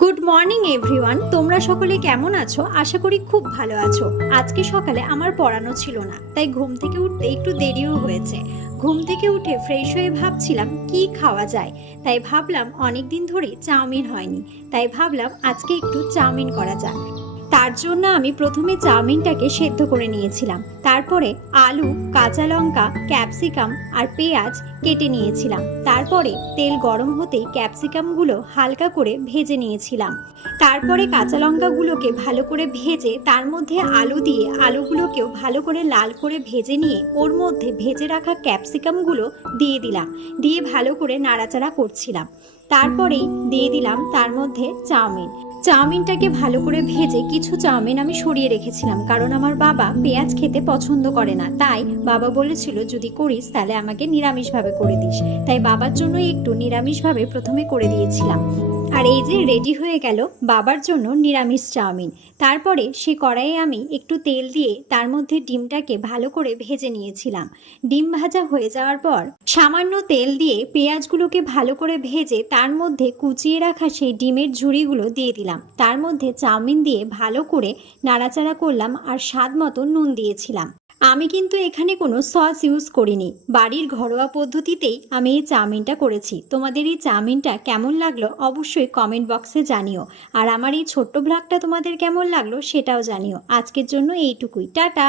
Good morning everyone, তোমরা সকলে কেমন আছো? আশা করি খুব ভালো আছো। আজকে সকালে আমার পড়ানো ছিল না, তাই ঘুম থেকে উঠতে একটু দেরিও হয়েছে। ঘুম থেকে উঠে ফ্রেশ হয়ে ভাবছিলাম কি খাওয়া যায়, তাই ভাবলাম অনেক দিন ধরে চাউমিন হয়নি, তাই ভাবলাম আজকে একটু চাউমিন করা যাক। তার জন্য আমি প্রথমে চাউমিনটাকে সেদ্ধ করে নিয়েছিলাম, তারপরে আলু, কাঁচা লঙ্কা, ক্যাপসিকাম আর পেঁয়াজ কেটে নিয়েছিলাম। তারপরে তেল গরম হতেই ক্যাপসিকামগুলো হালকা করে ভেজে নিয়েছিলাম। তারপরে কাঁচা লঙ্কাগুলোকে ভালো করে ভেজে তার মধ্যে আলু দিয়ে আলুগুলোকেও ভালো করে লাল করে ভেজে নিয়ে ওর মধ্যে ভেজে রাখা ক্যাপসিকামগুলো দিয়ে দিলাম, দিয়ে ভালো করে নাড়াচাড়া করছিলাম। তারপরেই দিয়ে দিলাম তার মধ্যে চাউমিনটাকে ভালো করে ভেজে কিছু চাউমিন আমি সরিয়ে রেখেছিলাম, কারণ আমার বাবা পেঁয়াজ খেতে পছন্দ করে না। তাই বাবা বলেছিল যদি করিস তাহলে আমাকে নিরামিষভাবে করে দিস, তাই বাবার জন্য একটু নিরামিষভাবে প্রথমে করে দিয়েছিলাম। আর এই যে রেডি হয়ে গেল বাবার জন্য নিরামিষ চাউমিন। তারপরে সে কড়াইয়ে আমি একটু তেল দিয়ে তার মধ্যে ডিমটাকে ভালো করে ভেজে নিয়েছিলাম। ডিম ভাজা হয়ে যাওয়ার পর সামান্য তেল দিয়ে পেঁয়াজগুলোকে ভালো করে ভেজে তার মধ্যে কুচিয়ে রাখা সেই ডিমের ঝুড়িগুলো দিয়ে দিলাম। তার মধ্যে চাউমিন দিয়ে ভালো করে নাড়াচাড়া করলাম আর স্বাদ মতো নুন দিয়েছিলাম। আমি কিন্তু এখানে কোনো সস ইউজ করিনি, বাড়ির ঘরোয়া পদ্ধতিতেই আমি এই চাউমিনটা করেছি। তোমাদের এই চাউমিনটা কেমন লাগলো অবশ্যই কমেন্ট বক্সে জানিও, আর আমার এই ছোট্ট ব্লগটা তোমাদের কেমন লাগলো সেটাও জানিও। আজকের জন্য এইটুকুই, টাটা।